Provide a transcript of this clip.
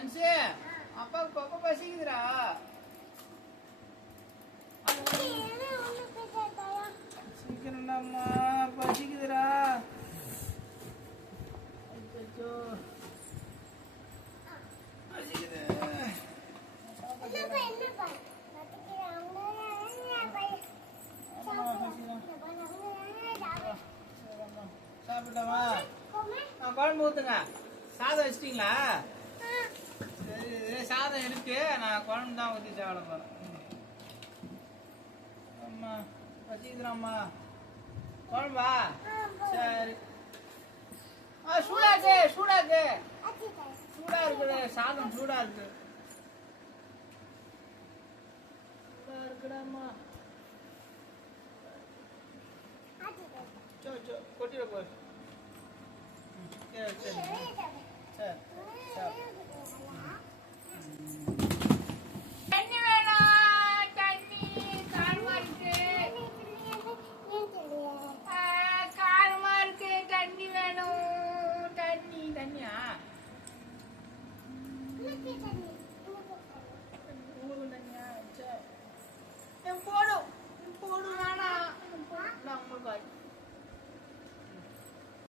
அன்சி அப்பாவுக்கு பப்பா பசிக்குதுடா. சீக்கிரம்டாம்மா பசிக்குதுடா. அச்சோ பசிக்குது. சாப்பிட்டோமா? குழம்பு ஊத்துங்க. சாதம் வச்சிட்டீங்களா? சரி சாதம் இருக்கு, நான் குழம்பு தான் ஊற்றி சாப்பிட போறேன். அம்மா வச்சுக்கிறாம்மா குழம்பா? சரி. சூடாக்கு சூடாக்கு சூடா இருக்குது, சாதம் சூடா இருக்கு. சூடா இருக்குடாம்மா. கொட்டி வைப்போம். சரி சரி.